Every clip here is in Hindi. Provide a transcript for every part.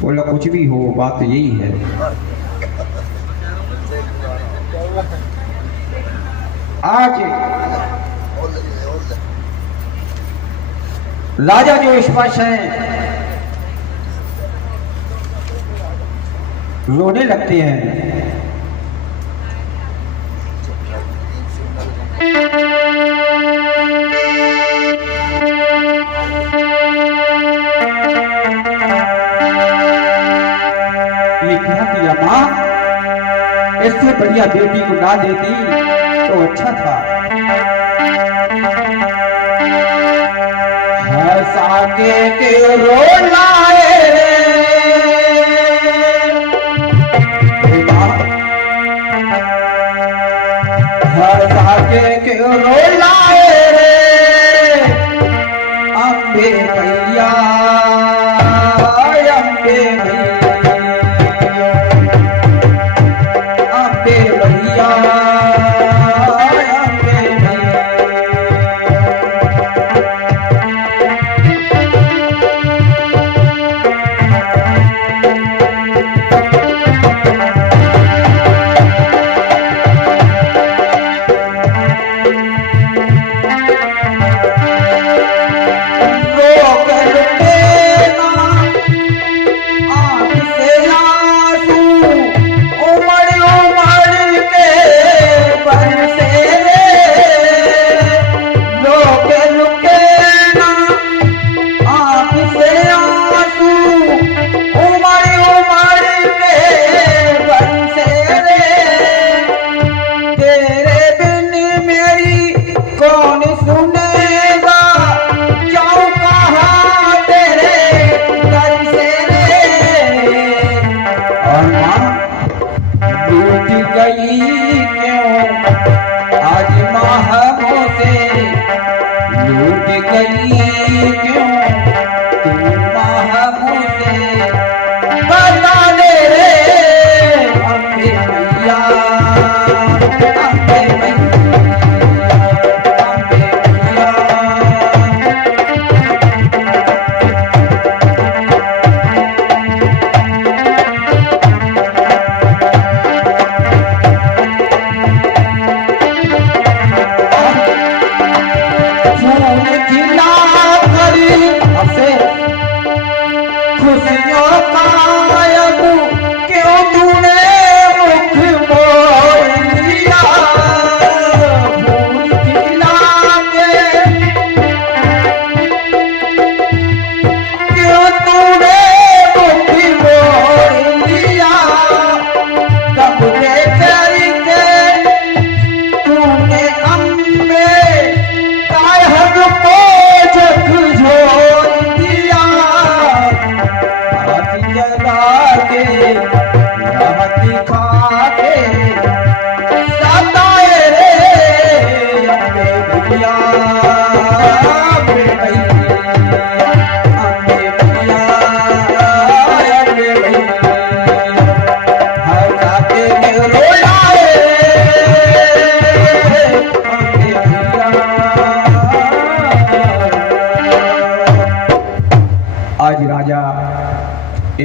बोला कुछ भी हो, बात तो यही है। आज राजा जो स्पष्ट है रोने लगते हैं। ये क्या किया मां, इससे बढ़िया बेटी को ना देती तो अच्छा था। हंसा के रोलाए हंसा के रोलाए अम्बे भैया अम्बे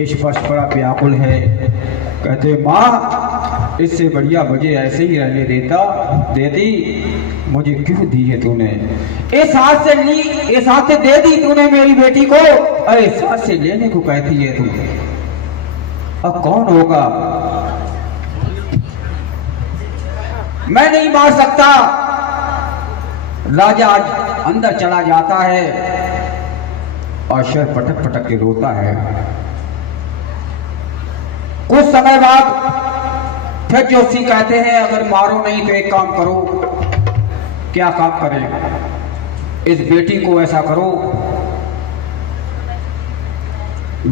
स्पष्ट बड़ा व्याकुल है। कहते माँ इससे बढ़िया मुझे ऐसे ही रहने देती, मुझे क्यों दी है तूने? इस हाथ से ली, इस हाथ से दे दी तूने मेरी बेटी को, अरे इस हाथ से लेने को कहती है तू। अब कौन होगा? मैं नहीं मार सकता। राजा अंदर चला जाता है और शर पटक पटक के रोता है। कुछ समय बाद फिर जोशी कहते हैं अगर मारो नहीं तो एक काम करो। क्या काम करें? इस बेटी को ऐसा करो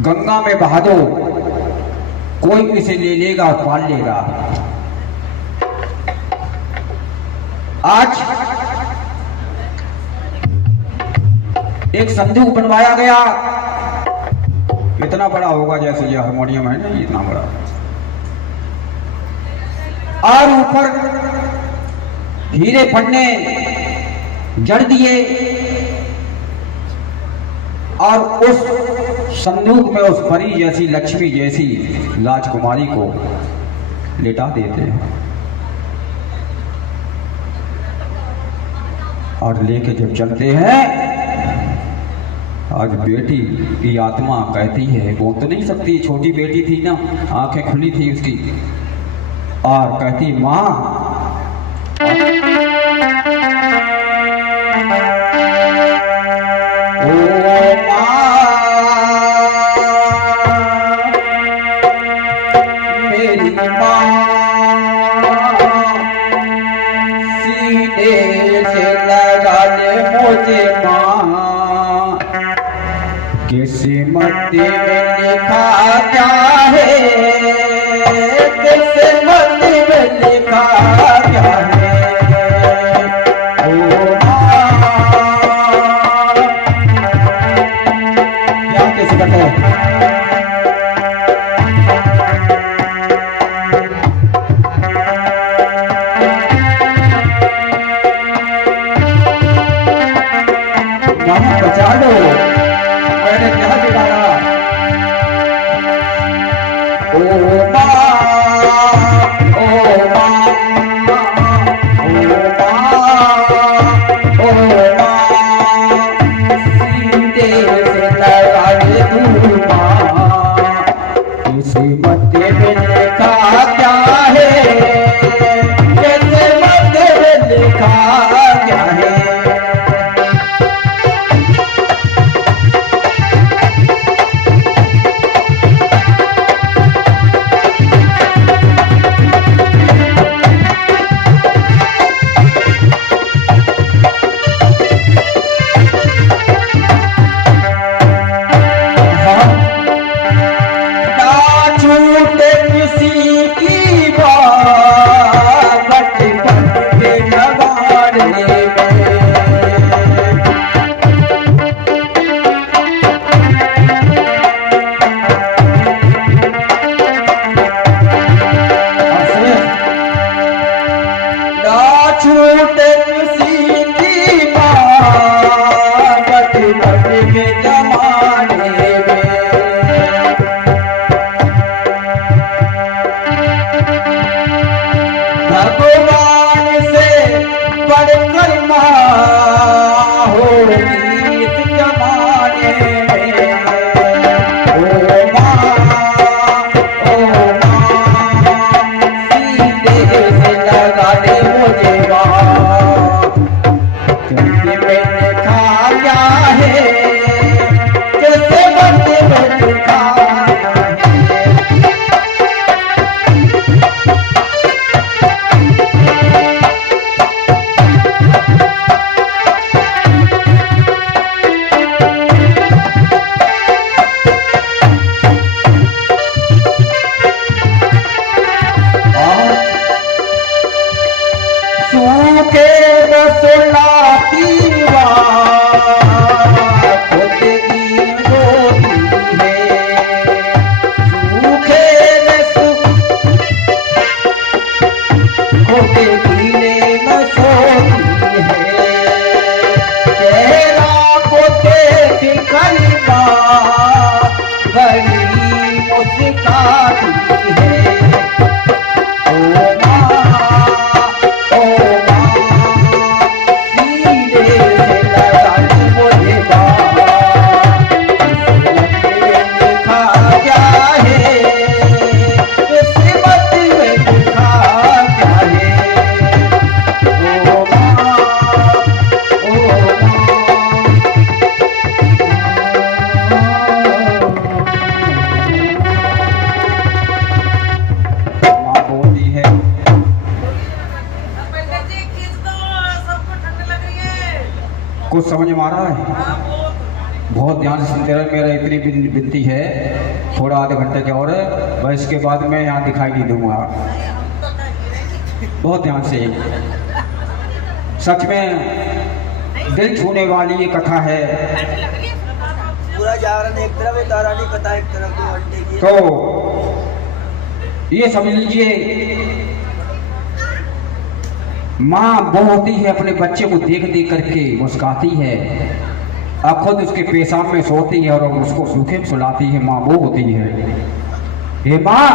गंगा में बहा दो, कोई इसे ले लेगा और पाल लेगा। आज एक संदूक बनवाया गया, इतना बड़ा होगा जैसे ये हारमोनियम है ना, इतना बड़ा, और ऊपर हीरे पन्ने जड़ दिए और उस संदूक में उस परी जैसी, लक्ष्मी जैसी राजकुमारी को लिटा देते हैं और लेके जब चलते हैं, आज बेटी की आत्मा कहती है, बोल तो नहीं सकती, छोटी बेटी थी ना, आंखें खुली थी उसकी, और कहती माँ किस्मत में लिखा क्या है, किस्मत में लिखा क्या है, ओ क्या किस्मत है। बचा लो, मैंने क्या बिगाड़ा। ओ माँ, ओ माँ, ओ माँ, ओ माँ, सीधे से लगा दे तू माँ, किस्मत में लिखा क्या है, किस्मत में लिखा क्या है। कुछ समझ में आ रहा है? बहुत ध्यान से सुनते रहे, मेरा इतनी विनती है, थोड़ा आधे घंटे के और है, बस इसके बाद मैं यहाँ दिखाई नहीं दूंगा। बहुत ध्यान से, सच में दिल छूने वाली ये कथा है। पूरा जागरण एक तरफ है, तारानी कथा एक तरफ, 2 घंटे की। तो ये समझ लीजिए, माँ वो होती है, अपने बच्चे को देख देख करके मुस्काती है अब खुद उसके पेशाब में सोती है और उसको सूखे में सुलाती है। माँ वो होती है, हे माँ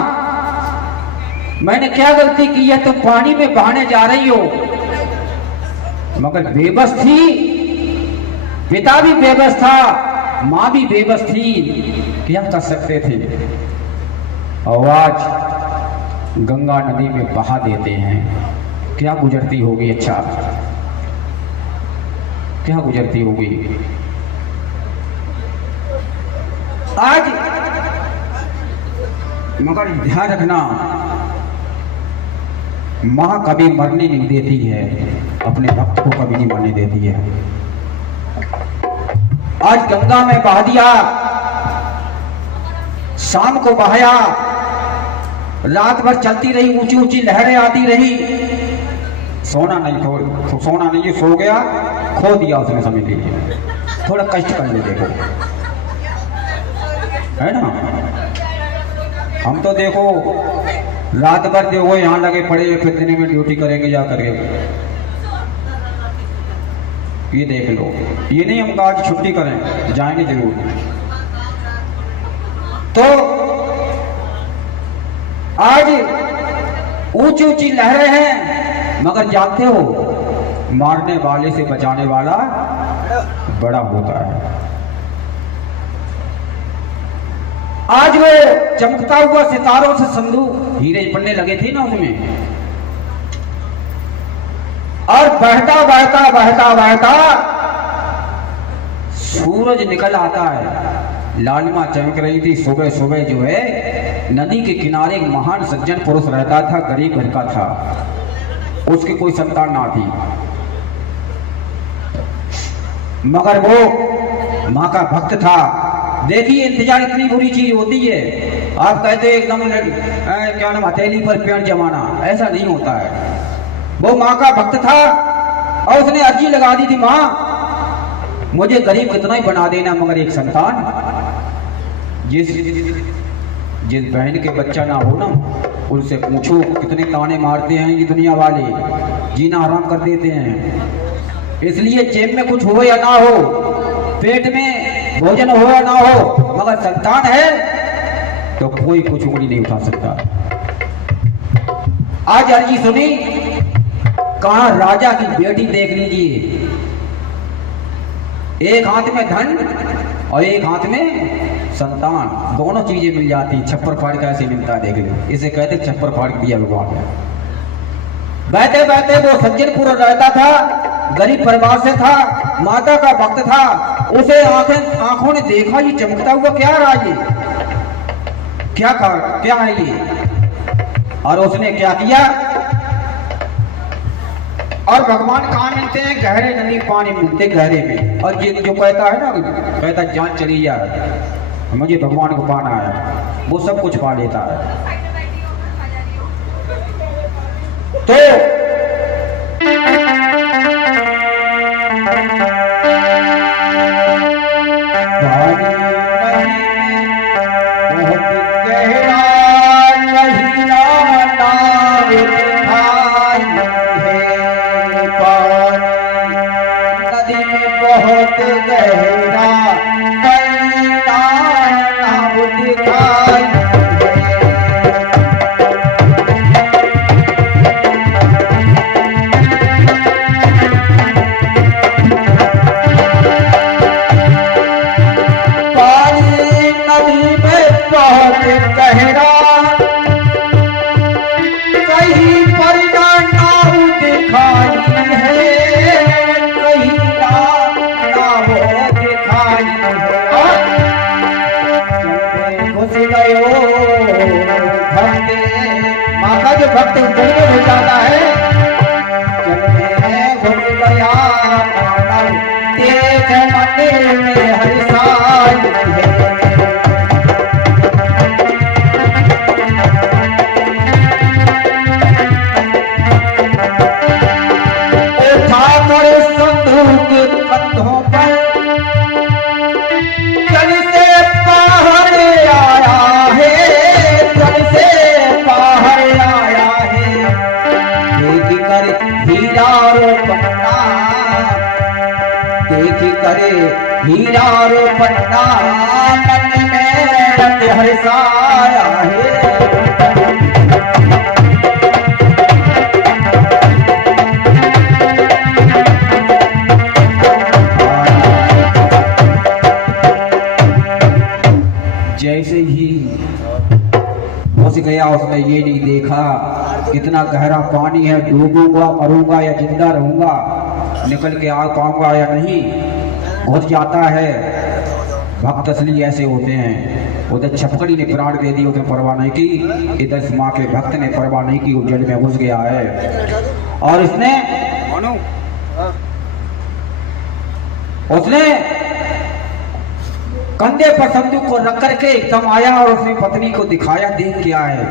मैंने क्या गलती की है, तुम पानी में बहाने जा रही हो। मगर बेबस थी, पिता भी बेबस था, माँ भी बेबस थी, क्या कर सकते थे। और आज गंगा नदी में बहा देते हैं। क्या गुजरती होगी, अच्छा क्या गुजरती होगी। आज मगर ध्यान रखना, मां कभी मरने नहीं देती है, अपने भक्त को कभी नहीं मरने देती है। आज गंगा में बहा दिया, शाम को बहाया, रात भर चलती रही, ऊंची ऊंची लहरें आती रही। सोना नहीं, सोना नहीं, सो गया, खो दिया उसने, समझ लीजिए। थोड़ा कष्ट कर ले, देखो है ना। हम तो देखो रात भर देखो यहाँ लगे पड़े, फिर दिन में ड्यूटी करेंगे जा करके। ये देख लो, ये नहीं हम आज छुट्टी करें, जाएंगे जरूर। तो आज ऊंची ऊंची लहरें हैं, मगर जानते हो मारने वाले से बचाने वाला बड़ा होता है। आज वो चमकता हुआ सितारों से संदूक हीरे पड़ने लगे थे ना उसमें, और बहता बहता बहता बहता सूरज निकल आता है। लालिमा चमक रही थी। सुबह सुबह जो है नदी के किनारे एक महान सज्जन पुरुष रहता था, गरीब घर का था, उसकी कोई संतान ना थी, मगर वो माँ का भक्त था। देखिए इंतजार इतनी बुरी चीज होती है। आप कहते एकदम क्या नाम, हथेली पर पेड़ जमाना, ऐसा नहीं होता है। वो माँ का भक्त था और उसने अर्जी लगा दी थी, माँ मुझे गरीब कितना ही बना देना, मगर एक संतान, जिस बहन के बच्चा ना हो ना, उनसे पूछो कितने ताने मारते हैं ये दुनिया वाले, जीना हराम कर देते हैं। इसलिए जेब में कुछ हो या ना हो, पेट में भोजन हो या ना हो, मगर संतान है तो कोई कुछ उंगली नहीं उठा सकता। आज अर्जी सुनी, कहा राजा की बेटी, देख लीजिए, एक हाथ में धन और एक हाथ में संतान, दोनों चीजें मिल जाती। छप्पर फाड़ कैसे मिलता है, देख लीजिए, इसे कहते छप्पर फाड़ दिया भगवान ने। बहते बहते वो सज्जन पूरा रहता था, गरीब परिवार से था, माता का भक्त था। उसे आंखों ने देखा, ये चमकता हुआ क्या रहा, ये क्या है ये। और उसने क्या किया, और भगवान कहाँ मिलते हैं, गहरे नदी पानी मिलते गहरे में। और ये जो कहता है ना, कहता जान चली जाए, मुझे भगवान को पाना है, वो सब कुछ पा लेता है। तो भक्त दुनिया हो जाता है, घुस गया देख मंदिर में हर साल उठा कर संदूक कंधों पर, जल से बाहर आया है, जल से बाहर आया है, देख कर हीरा रो पन्ना, देख कर हीरा रो पन्ना मन में रत हर्षाया है। जैसे ही घुस गया उसने ये नहीं देखा इतना गहरा पानी है, डूबूंगा मरूंगा या जिंदा रहूंगा, निकल के आ पाऊंगा या नहीं। घुस जाता है। भक्त असली ऐसे होते हैं। उधर छपकड़ी ने प्राण दे दी, उसे परवाह नहीं की। इधर माँ के भक्त ने परवाह नहीं की, वो जल में घुस गया है। और उसने कंधे पर संदूक को रख करके एकदम आया और उसने पत्नी को दिखाया, देख क्या है।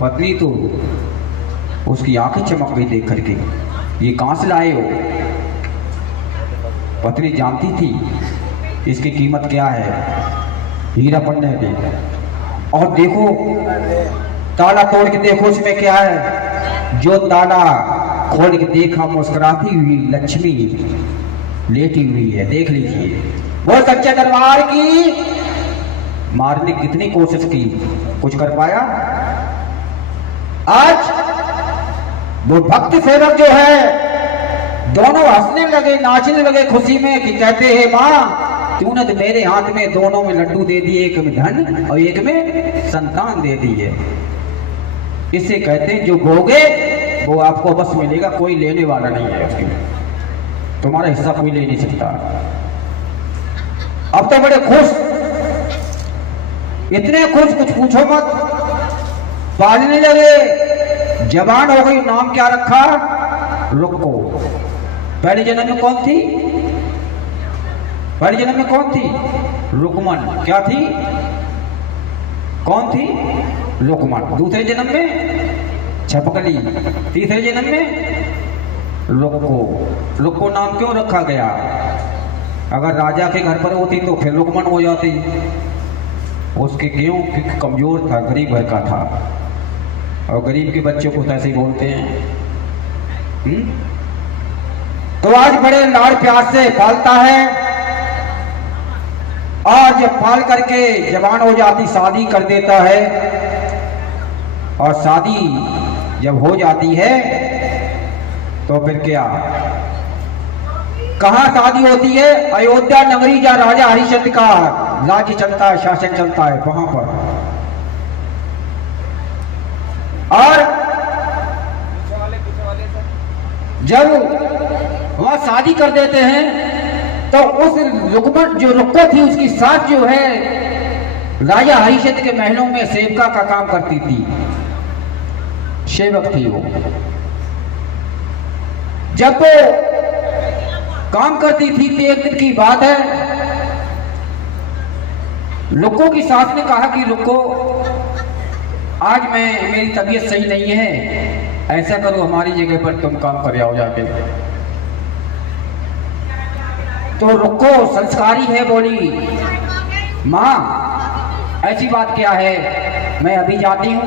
पत्नी तो उसकी आंखें चमक गई देख करके, ये कहां से लाए हो। पत्नी जानती थी इसकी कीमत क्या है, हीरा पन्ने की। और देखो ताला तोड़ के देखो इसमें क्या है। जो ताला खोल के देखा, मुस्कुराती हुई लक्ष्मी लेटी हुई है, देख लीजिए। वो सच्चे दरबार की मारने की कितनी कोशिश की, कुछ कर पाया। आज वो भक्त सेवक जो है दोनों हंसने लगे, नाचने लगे खुशी में कि कहते हैं माँ तूने तो मेरे हाथ में दोनों में लड्डू दे दिए, एक में धन और एक में संतान दे दी है। इसे कहते हैं जो भोगे वो आपको बस मिलेगा, कोई लेने वाला नहीं है उसके, तुम्हारा हिस्सा कोई ले नहीं सकता। अब तो बड़े खुश, इतने खुश कुछ पूछो मत। पालने लगे, जवान हो गई। नाम क्या रखा, रुको। पहले जन्म में कौन थी, पहले जन्म में कौन थी, रुकमन। क्या थी, कौन थी, रुकमन। दूसरे जन्म में छपकली, तीसरे जन्म में रुको। रुको नाम क्यों रखा गया, अगर राजा के घर पर होती तो फिर रुकमन हो जाती। उसके क्यों, क्योंकि कमजोर था, गरीब घर का था, और गरीब के बच्चों को तो ऐसे ही बोलते हैं। तो आज बड़े लाड़ प्यार से पालता है, और जब पाल करके जवान हो जाती शादी कर देता है। और शादी जब हो जाती है तो फिर क्या, कहाँ शादी होती है, अयोध्या नगरी जहाँ राजा हरिश्चंद्र का राज्य चलता है, शासन चलता है, वहां पर। और जब वहां शादी कर देते हैं तो उस रुकमन जो रुको थी उसकी सास जो है राजा हरिश्चंद्र के महलों में सेवका का काम करती थी, सेवक थी वो। जब वो काम करती थी तो एक दिन की बात है, रुको की सास ने कहा कि रुको आज मेरी तबीयत सही नहीं है, ऐसा करो हमारी जगह पर तुम काम कर आओ जाके। तो रुको संस्कारी है, बोली माँ ऐसी बात क्या है, मैं अभी जाती हूं।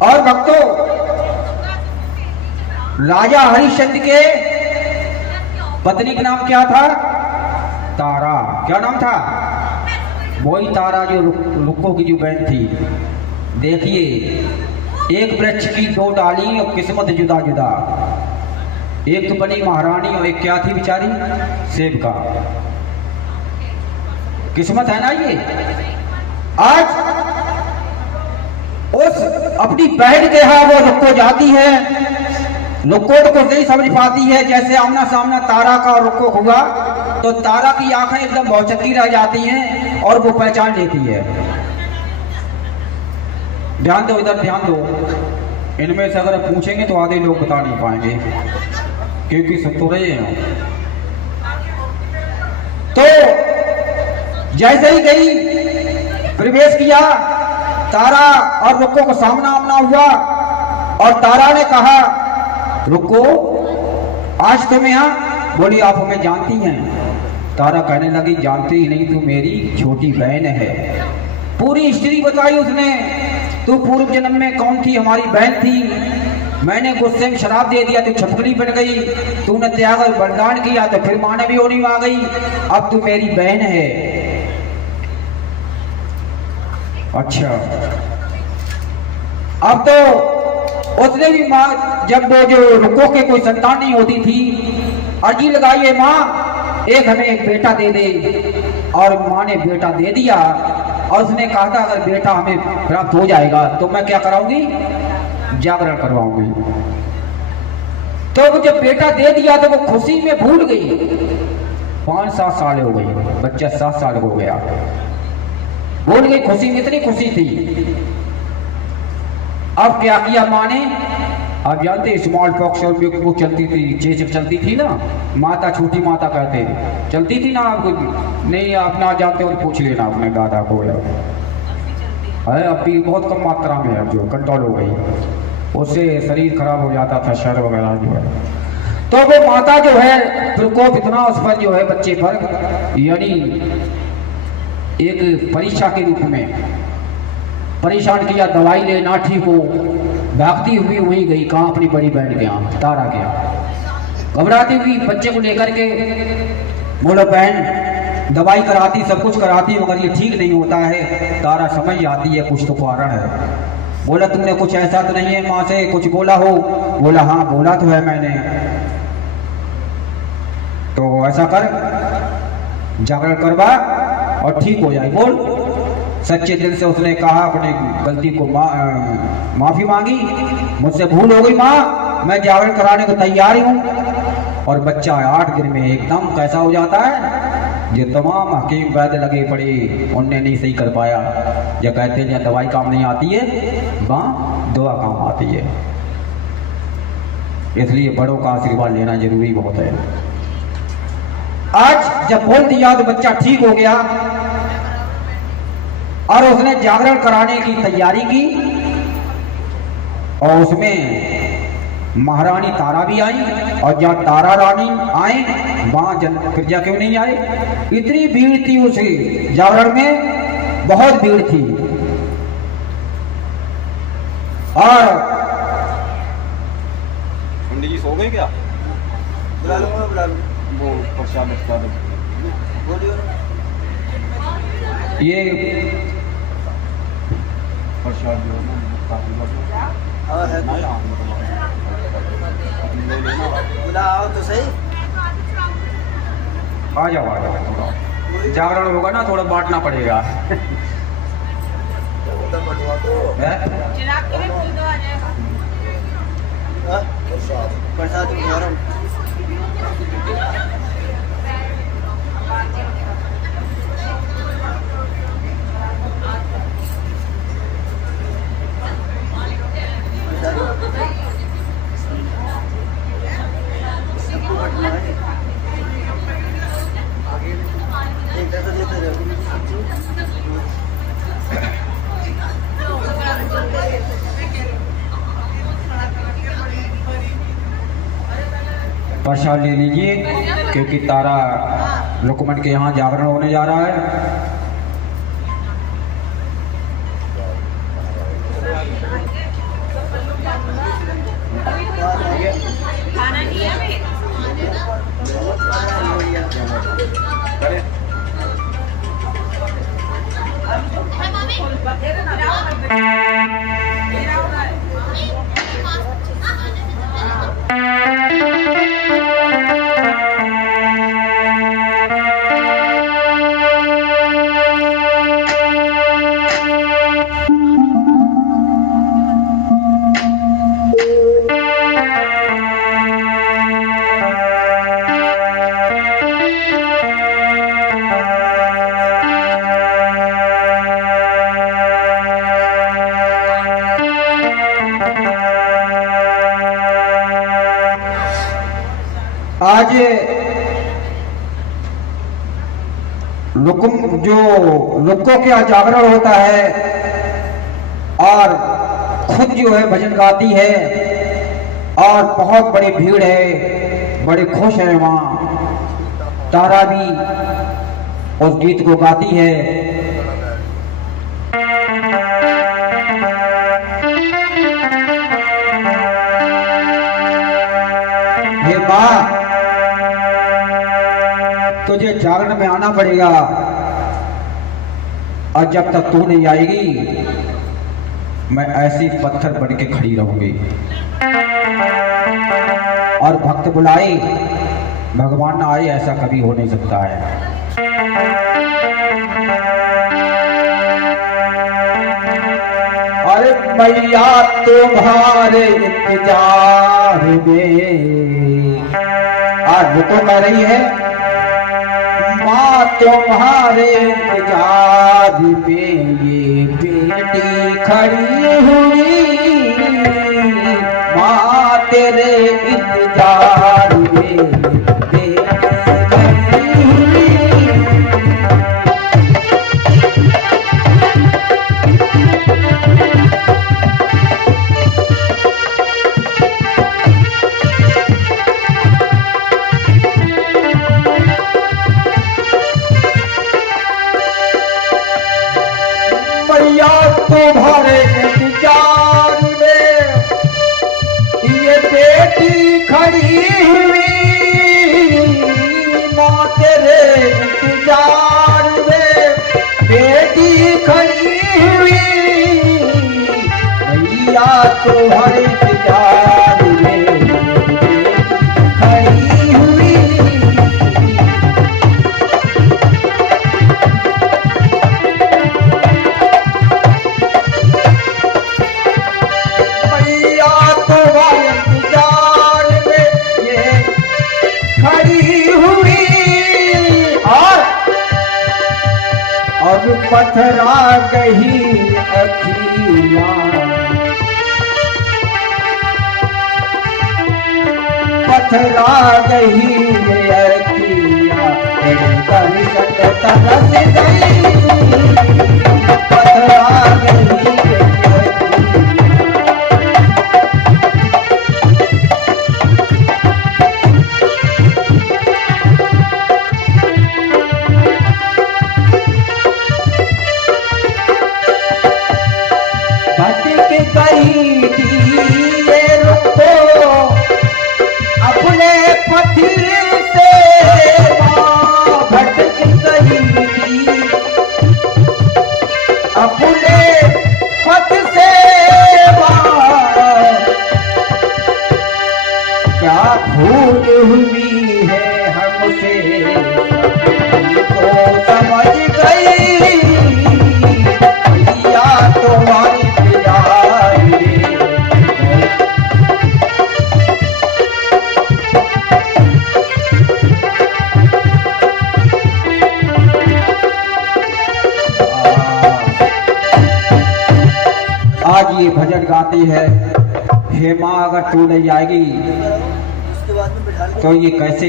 और भक्तों राजा हरिश्चंद्र के पत्नी का नाम क्या था, तारा। क्या नाम था, वही तारा जो रुको की जो बहन थी। देखिए एक वृक्ष की दो डाली और किस्मत जुदा जुदा, एक तो बनी महारानी और एक क्या थी बेचारी, सेवका। किस्मत है ना ये। आज उस अपनी बहन के यहाँ वो रुको जाती है, रुको तो कुछ नहीं समझ पाती है। जैसे आमना सामना तारा का और रुको हुआ तो तारा की आंखें एकदम भौचक्की रह जाती हैं और वो पहचान लेती है। ध्यान दो, इधर ध्यान दो। इनमें से अगर पूछेंगे तो आधे लोग बता नहीं पाएंगे क्योंकि सब तो रहे हैं। तो जैसे ही गई, प्रवेश किया, तारा और रुको को सामना आमना हुआ और तारा ने कहा रुको आज तुम यहाँ, बोली आप हमें जानती हैं। तारा कहने लगी जानती ही नहीं, तू मेरी छोटी बहन है। पूरी हिस्ट्री बताई उसने, तू पूर्व जन्म में कौन थी, हमारी बहन थी, मैंने गुस्से में शराब दे दिया तो छपकली बन गई, तूने त्याग और बलिदान किया तो फिर माँ ने भी होनी आ गई, अब तू मेरी बहन है। अच्छा, अब तो उसने भी माँ, जब वो जो रुको के कोई संतान नहीं होती थी, अर्जी लगाई है माँ एक हमें एक बेटा दे दे, और माँ ने बेटा दे दिया। और उसने कहा था अगर बेटा हमें प्राप्त हो जाएगा तो मैं क्या कराऊंगी, जागरण करवाऊंगी। तो वो जब बेटा दे दिया तो वो खुशी में भूल गई। 5-7 साल हो गई, बच्चा 7 साल हो गया, भूल गई, खुशी में इतनी खुशी थी। अब क्या किया माँ ने, आप जानते स्मॉल पॉक्स और वो चलती थी, चेचक चलती थी ना, माता छोटी माता कहते चलती थी ना, आपको नहीं आप ना जानते हो तो पूछ लेना अपने दादा को है, अब भी बहुत कम मात्रा में है, जो कंट्रोल हो गई, उससे शरीर खराब हो जाता था, शर वगैरह जो है। तो वो माता जो है प्रकोप इतना उस पर जो है बच्चे पर, यानी एक परीक्षा के रूप में परेशान किया, दवाई ले ना ठीक हो, भागती हुई वहीं गई, कहाँ अपनी बड़ी बहन के यहाँ तारा के यहाँ, घबराती हुई बच्चे को लेकर के। बोलो बहन दवाई कराती सब कुछ कराती मगर ये ठीक नहीं होता है, तारा समझ आती है कुछ तो कारण है। बोला तुमने कुछ ऐसा तो नहीं है माँ से कुछ बोला हो, बोला हाँ बोला तो है मैंने। तो ऐसा कर जागरण करवा और ठीक हो जाए। बोल, सच्चे दिल से उसने कहा, अपनी गलती को माफी मांगी, मुझसे भूल हो गई माँ, मैं जागरण कराने को तैयार ही हूँ। और बच्चा 8 दिन में एकदम कैसा हो जाता है, जो तमाम हकीम वैद्य लगे पड़े उनने नहीं सही कर पाया। जो कहते हैं दवाई काम नहीं आती है, माँ दुआ काम आती है। इसलिए बड़ों का आशीर्वाद लेना जरूरी बहुत है। आज जब बोल दिया तो बच्चा ठीक हो गया और उसने जागरण कराने की तैयारी की, और उसमें महारानी तारा भी आई। और जब तारा रानी आए वहां प्रजा क्यों नहीं आए, इतनी भीड़ थी उस जागरण में, बहुत भीड़ थी। और पंडित जी सो गए क्या? बुला लो, बुला लो, वो प्रसाद बोलियो ये प्रसाद जो है ना काफी और है बुला आओ तो सही। आ जाओ थोड़ा जागरण होगा ना, थोड़ा बांटना पड़ेगा। प्रसाद प्रसाद ले लीजिए, क्योंकि तारा रुकमन के यहाँ जागरण होने जा रहा है। आज लोगों के जागरण होता है और खुद जो है भजन गाती है और बहुत बड़ी भीड़ है, बड़े खुश है। वहाँ तारा भी उस गीत को गाती है। तुझे जागरण में आना पड़ेगा, और जब तक तू नहीं आएगी मैं ऐसी पत्थर बन के खड़ी रहूंगी। और भक्त बुलाए भगवान ना आए, ऐसा कभी हो नहीं सकता है। अरे मैया तुम्हारे इंतजार में, आज तो कह रही है माँ तुम्हारे इंतजार में ये बेटी खड़ी हुई, माँ तेरे इंतजार में बेटी खड़ी हुई। मैया तुम्हारे इंतजार में ये बेटी खड़ी हुई, माँ तेरे इंतजार में बेटी खड़ी हुई, मैया तुम्हारे इंतजार में खड़ी हुई। पथरा गही अखियाँ, पथरा गही अखियाँ, दर्शन तरस गई, पथरा गही अपने पति से भटक गई थी, अपने पथ से क्या भूल हुई है हमसे तो समझ गई, या तुम्हारी आज ये भजन गाती है, हे माँ अगर तू नहीं आएगी उसके बाद में बिठा तो ये कैसे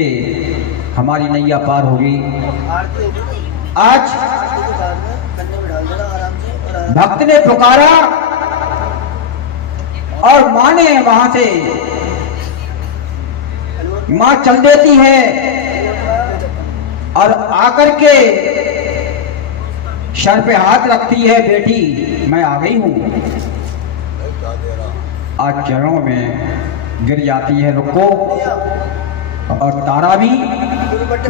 हमारी नैया पार होगी। आरती होगी, आज आरती के बाद में कन्या बिठा देना आराम से, और आराम भक्त ने पुकारा और माँ ने वहां से माँ चल देती है और आकर के सर पे हाथ रखती है, बेटी मैं आ गई हूं। आज चरणों में गिर जाती है, रुको, और तारा भी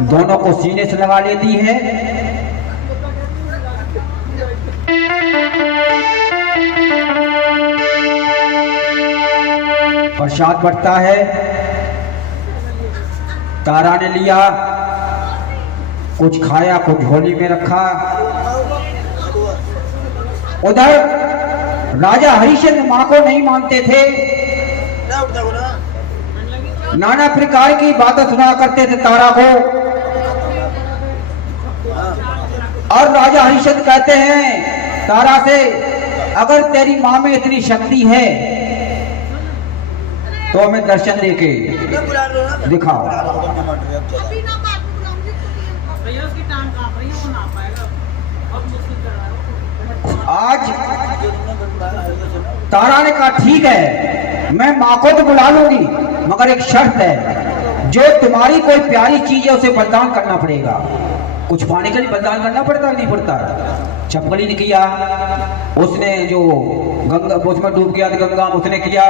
दोनों को सीने से लगा लेती है। प्रसाद बढ़ता है, तारा ने लिया, कुछ खाया, कुछ झोली में रखा। उधर राजा हरिश्चंद्र माँ को नहीं मानते थे, नाना प्रकार की बातें सुना करते थे तारा को। और राजा हरिश्चंद्र कहते हैं तारा से, अगर तेरी माँ में इतनी शक्ति है तो हमें दर्शन देके दिखाओ। आज तारा ने कहा ठीक है, मैं माँ को तो बुला लूंगी, मगर एक शर्त है, जो तुम्हारी कोई प्यारी चीज है उसे बलिदान करना पड़ेगा। कुछ पाने के लिए बलिदान करना पड़ता नहीं पड़ता। चपकली ने किया, उसने जो गंगा उसमें डूब गया गंगा, उसने किया।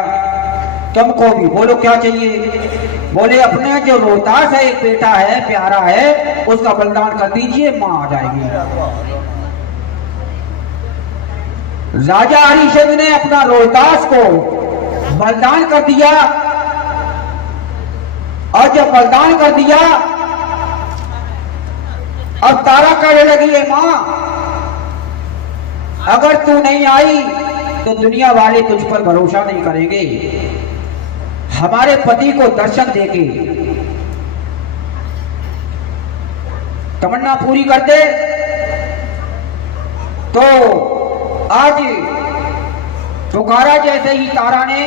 तुमको भी बोलो क्या चाहिए। बोले अपने जो रोहतास है एक बेटा है प्यारा है उसका बलिदान कर दीजिए, मां आ जाएगी। राजा हरिश्चंद्र ने अपना रोहतास को बलिदान कर दिया और जब बलिदान कर दिया अब तारा कहने लगी है मां अगर तू नहीं आई तो दुनिया वाले तुझ पर भरोसा नहीं करेंगे, हमारे पति को दर्शन देके तमन्ना पूरी कर दे। तो आज पुकारा जैसे ही तारा ने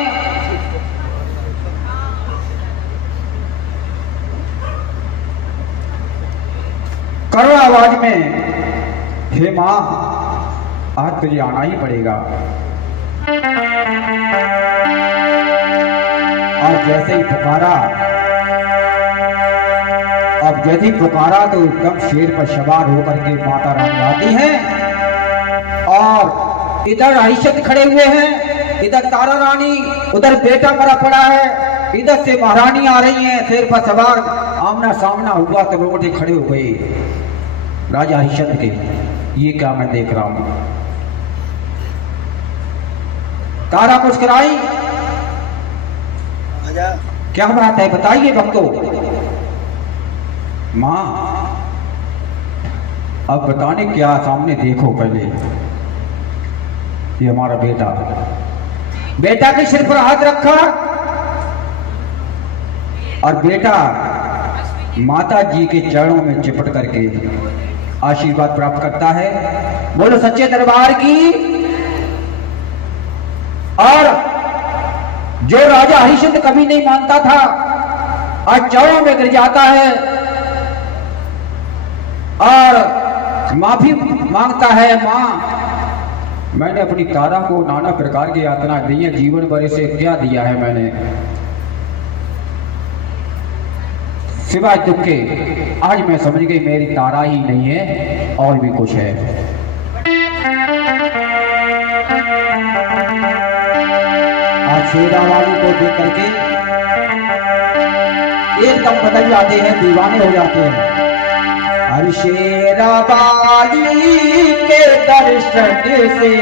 करुण आवाज में हे मां आज तुझे आना ही पड़ेगा। और जैसे ही पुकारा, अब जैसे ही पुकारा तो एकदम शेर पर सवार होकर के माता रानी आती हैं और इधर हरिश्चंद्र खड़े हुए हैं, इधर तारा रानी, उधर बेटा मरा पड़ा है, इधर से महारानी आ रही है शेर पर सवार। आमना सामना हुआ तो रोटे खड़े हो गए राजा हरिश्चंद्र के, ये क्या मैं देख रहा हूं। तारा मुस्कुराई, क्या बात है बताइए भक्तों। मां अब बताने क्या, सामने देखो पहले, ये हमारा बेटा। बेटा के सिर पर हाथ रखा और बेटा माता जी के चरणों में चिपट करके आशीर्वाद प्राप्त करता है। बोलो सच्चे दरबार की। और जो राजा हरिश्चंद्र कभी नहीं मानता था आज चरणों में गिर जाता है और माफी मांगता है। मां मैंने अपनी तारा को नाना प्रकार की यातना दी है, जीवन भर इसे क्या दिया है मैंने सिवाय दुख के। आज मैं समझ गई मेरी तारा ही नहीं है और भी कुछ है। आज शेरा वाली को देख करके एकदम बदल जाते हैं, दीवाने हो जाते हैं। हर शेरा वाली के दर्शन से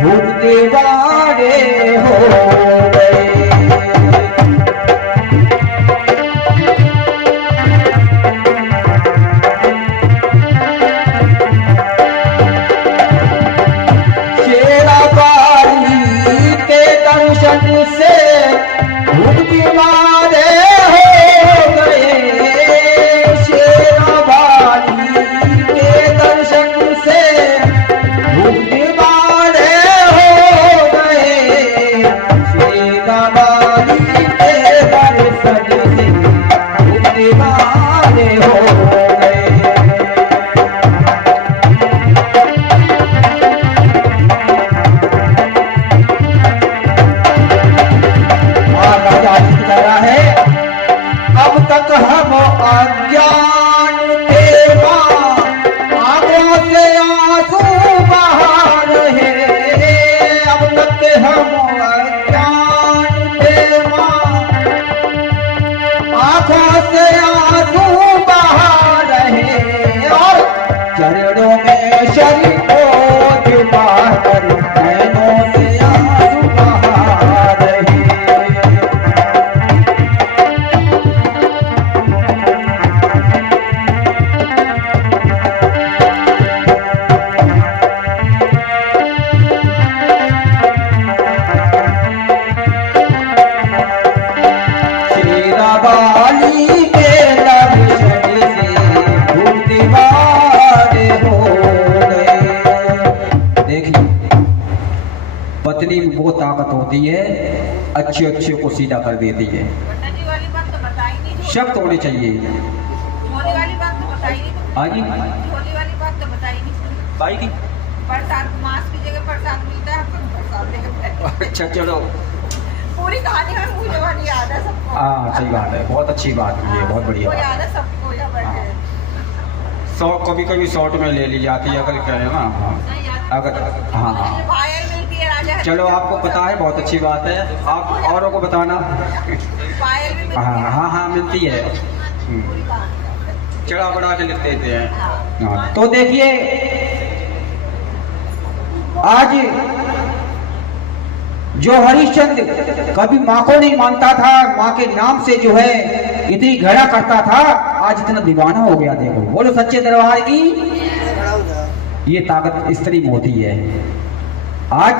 भूत दीवाने हो गए। से भूत दीवाने हो गए, शेरा वाली के दर्शन से भूत दीवाने हो गए, शेरा वाली के दर्शन से भूत दीवाने हो गए। अब तक हम अज्ञान थे मां, आंखों से आंसू बहा रहे। अब तक हम अज्ञान थे मां, आंखों से आंसू बहा रहे और चरणों में शरीर को डुबा कर नैनों से आंसू बहा रहे। पत्नी में वो ताकत होती है, अच्छे अच्छे को सीधा कर देती है। वाली बात तो बताई नहीं, शब्द होने चाहिए। झोली वाली बात तो बताई नहीं। हाँ जी, झोली वाली बात तो बताई नहीं। भाई की प्रसाद, मांस की जगह प्रसाद मिलता है, हम प्रसाद लेकर। अच्छा चलो, पूरी कहानी में मुझे वाली याद है सबको। हाँ सही बात है, बहुत अच्छी बात की है, बहुत बढ़िया सबको बात। याद है सबको, यहाँ बैठे हैं। कभी कभी शॉर्ट में ले ली जाती है अगर कहे ना, हाँ नहीं याद। अगर हाँ हाँ पायल मिलती है राजा चलो आपको पता है, बहुत अच्छी बात है। आप औरों को बताना। पायल भी हाँ हाँ हाँ, मिलती है। चढ़ा बढ़ा के लिख देते हैं। हाँ, तो देखिए आज जो हरिश्चंद्र कभी माँ को नहीं मानता था, माँ के नाम से जो है इतनी घड़ा करता था, आज इतना दीवाना हो गया। देखो, बोलो सच्चे दरबार की। खड़ा हो जा। ये ताकत स्त्री में होती है। आज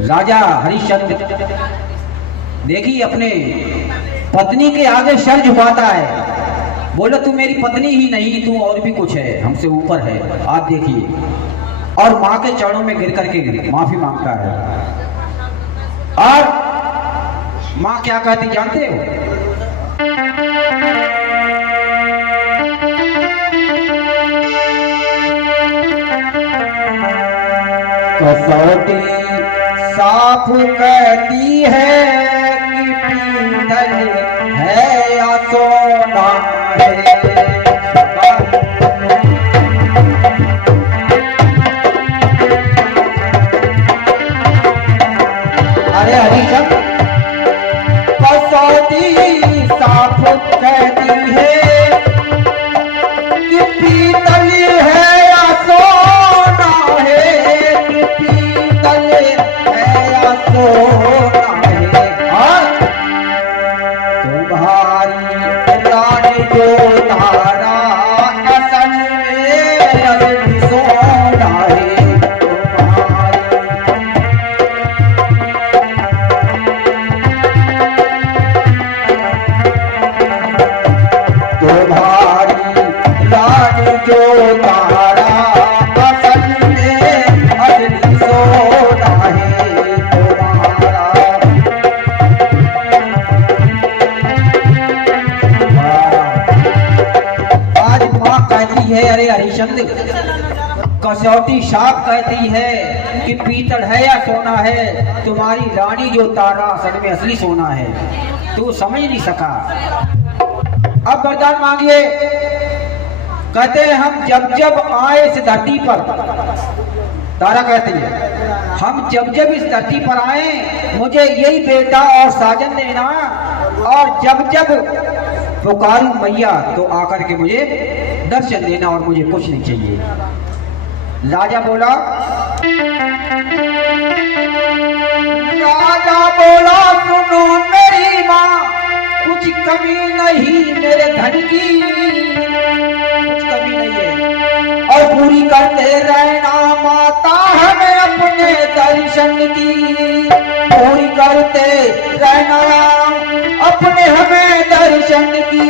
राजा हरिश्चंद्र देखिए अपने पत्नी के आगे सर झुकाता है। बोलो तू मेरी पत्नी ही नहीं, तू और भी कुछ है, हमसे ऊपर है। आप देखिए, और माँ के चरणों में गिर करके माफी मांगता है। और माँ क्या कहती जानते हो? कसौटी साफ कहती है कि पीतल है या सोना है। अरे हरिचंद, कसौटी साफ कहती है कि पीतल है या सोना है, कि पीतल है या सोना है। हाँ? तुम्हारी रानी जो तारा असल में असली सोना है। तुम्हारी रानी जो तारा असल में असली सोना है तुम्हारा। आज माँ कहती है, अरे हरिश्चंद्र, कसौटी साफ कहती है कि पीतल है या सोना है, तुम्हारी रानी जो तारा असल में असली सोना है। तू समझ नहीं सका। अब वरदान मांगिए। कहते हैं हम जब जब आए इस धरती पर, तारा कहती है हम जब जब इस धरती पर आए मुझे यही बेटा और साजन देना, और जब जब पुकारूं मैया तो आकर के मुझे दर्शन देना, और मुझे कुछ नहीं चाहिए। राजा बोला, राजा बोला सुनो मेरी माँ, कुछ कमी नहीं मेरे धन की, कुछ कमी नहीं है, और पूरी करते रहना माता हमें अपने दर्शन की, पूरी करते रहना अपने हमें दर्शन की।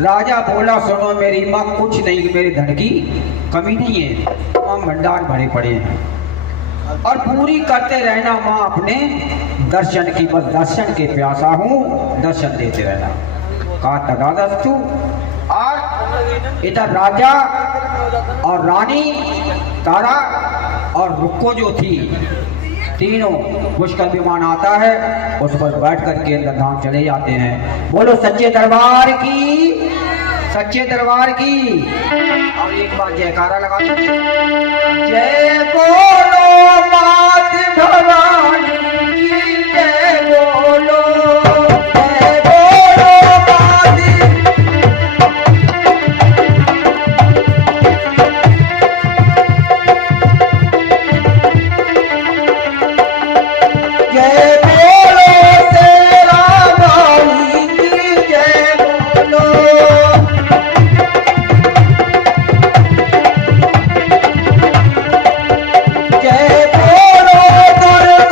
राजा बोला सुनो मेरी माँ, कुछ नहीं मेरे धन की कमी नहीं है, तमाम भंडार भरे पड़े हैं, और पूरी करते रहना माँ अपने दर्शन की, बस दर्शन के प्यासा हूँ, दर्शन देते रहना। कहा तदादस्तु। और इधर राजा और रानी तारा और रुक्को जो थी, तीनों पुष्कर विमान आता है, उस पर बैठ करके अंदर धाम चले जाते हैं। बोलो सच्चे दरबार की, सच्चे दरबार की। और एक बार जयकारा लगा दो, जय बोलो मात भवानी की, जय बोलो, जय बोलो मात। जय बोलो तेरा भाई की, जय बोलो। जय बोलो दुर्गा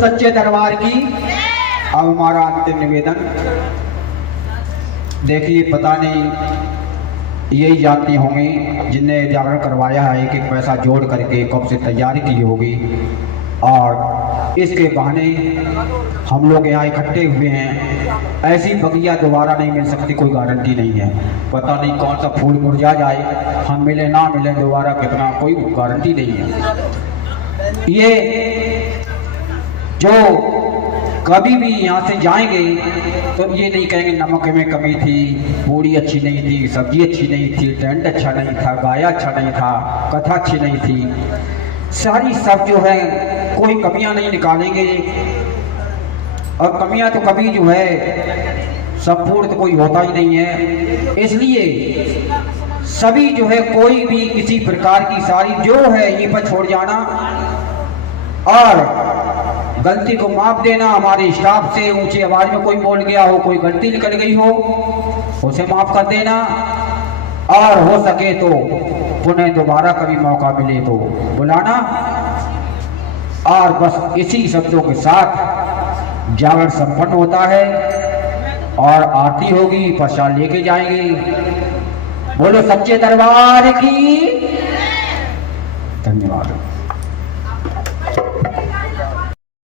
सच्चे दरबार की। अब हमारा अंतिम निवेदन, देखिए पता नहीं यही जानती होंगी जिनने जागरण करवाया है, एक एक पैसा जोड़ करके कब से तैयारी की होगी, और इसके बहाने हम लोग यहाँ इकट्ठे हुए हैं। ऐसी बगिया दोबारा नहीं मिल सकती, कोई गारंटी नहीं है। पता नहीं कौन सा फूल मुरझा जाए, हम मिले ना मिले दोबारा कितना, कोई गारंटी नहीं है। ये जो कभी भी यहाँ से जाएंगे तो ये नहीं कहेंगे नमक में कमी थी, पूरी अच्छी नहीं थी, सब्जी अच्छी नहीं थी, टेंट अच्छा नहीं था, गाया अच्छा नहीं था, कथा अच्छी नहीं थी। सारी सब जो है कोई कमियां नहीं निकालेंगे, और कमियां तो कभी जो है संपूर्ण तो कोई होता ही नहीं है। इसलिए सभी जो है कोई भी किसी प्रकार की सारी जो है ये पर छोड़ जाना, और गलती को माफ देना। हमारे स्टाफ से ऊंची आवाज में कोई बोल गया हो, कोई गलती निकल गई हो, उसे माफ कर देना, और हो सके तो पुनः दोबारा कभी मौका मिले तो बुलाना। और बस इसी शब्दों के साथ जागरण संपन्न होता है, और आरती होगी, प्रसाद लेके जाएंगे। बोलो सच्चे दरबार की। धन्यवाद।